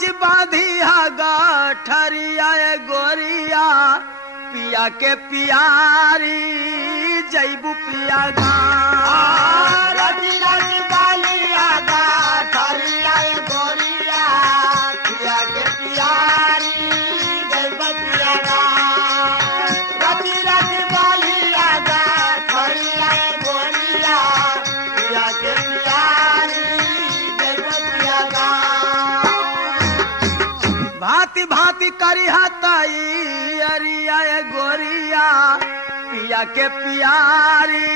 नाच बांधिया गाठरिया गोरिया पिया के पियारी जैबू पिया गाँव। रची रची बालिया गाठरिया गोरिया पिया के पियारी जैबू पिया गाँव। रची रची बालिया गाठरिया गोरिया पिया के पियारी जैबू पिया गाँव। भांति भांति करिहा ताई अरिया गोरिया पिया के पियारी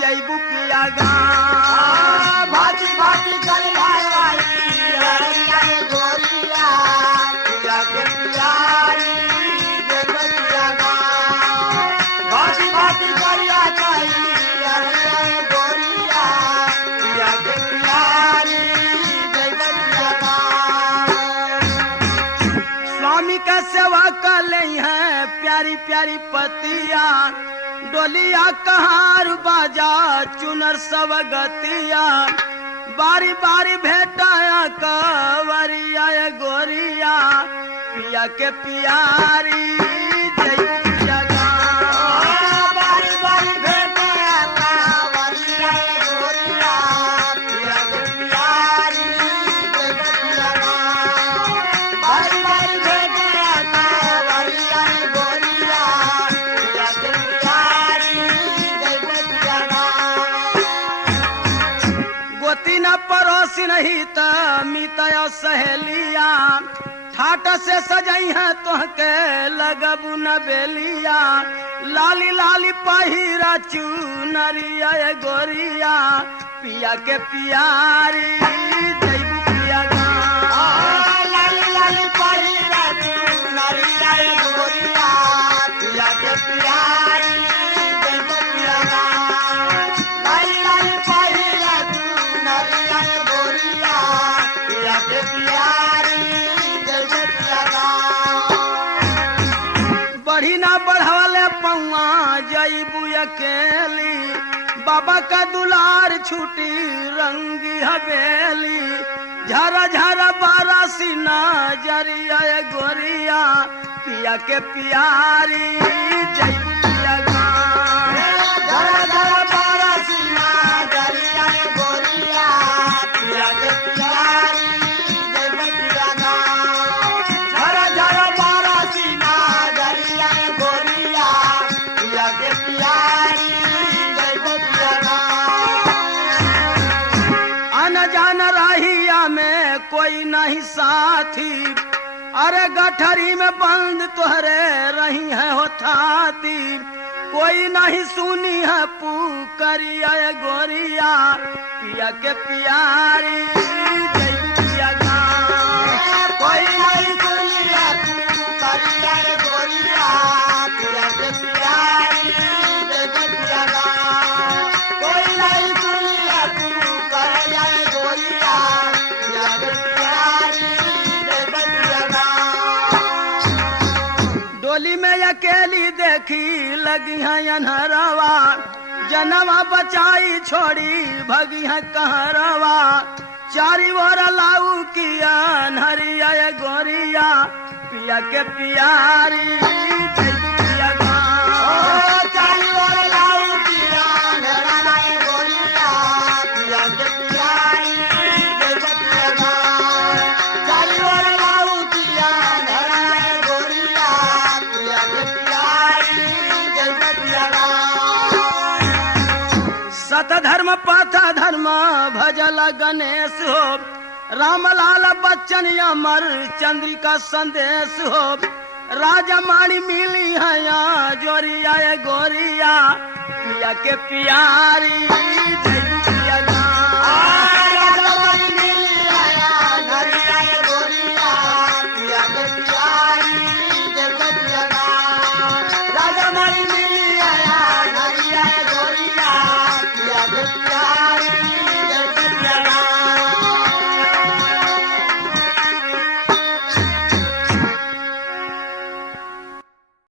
जैबू पिया गाँव। भाती भाती करिहा ताई अरिया गोरिया पिया के पियारी जैबू पिया गाँव। भाती भाती करिहा ताई अरिया गोरिया पिया के पियारी जैबू पिया गाँव। स्वामी का सेवा कर ले हैं प्यारी प्यारी पतिया डोलिया कहार बाजा चुनर सब गतिया बारी बारी भेटाया कवरिया गोरिया पिया के पियारी जैबू पिया गाँव। बारी बारी भेटाया कांवरिया गोरिया पिया के पियारी जैबू पिया गाँव। बारी बारी भेटाया कांवरिया गोरिया पिया के पियारी जैबू पिया गाँव। गोती न पड़ोसी नहीं त मितया सहेलिया ठाट से सजई है तोहके लगबू न बेलिया लाली लाली पहिरा चुनरिया गोरिया पिया के पियारी जैबू पिया गाँव। लाली लाली पहिरा चुनरिया गोरिया पिया के पियारी जैबू पिया गाँव। लाली लाली पहिरा चुनरिया गोरिया पिया के पियारी जैबू पिया गाँव। बढ़ी ना बढ़ावले पौआ जैबू अकेली बाबा का दुलार छूटी रंगी हवेली झरा झरा बारा सीना जरिया गोरिया पिया के पियारी जैबू पिया गाँव। धरा धरा बारा सीना जरिया गोरिया पिया के पियारी जैबू पिया गाँव। धरा धरा बारा सीना जरिया गोरिया पिया के पियारी जैबू पिया गाँव। अन जान रहिया में कोई नहीं साथी अरे गठरी में बंद तोहरे रही है हो थाती कोई नहीं सुनी है पुकरिया गोरिया पिया के पियारी जैबू पिया गाँव। कोई नहीं सुनिया पुकरिया गोरिया पिया के पियारी जैबू पिया गाँव। कोई नहीं सुनिया पुकरिया गोरिया पिया के पियारी जैबू पिया गाँव। डोली में अकेली देखी लगी है अनहरवा जनवा बचाई छोड़ी भगी है कहरवा चारी ओर लाऊ किया अनहरिया गोरिया पिया के पियारी जैबू पिया गाँव। चाली ओर लाऊ पिया नराना गोरिया पिया के पियारी जैबू पिया गाँव। चाली ओर लाऊ पिया नराना गोरिया पिया के पियारी जैबू पिया गाँव। सत धर्म पथ धर्म भजल गणेश हो रामलाल बच्चन अमर चंद्रिका संदेश हो राजमाणी मिली है यहाँ जोरिया गोरिया पिया के पियारी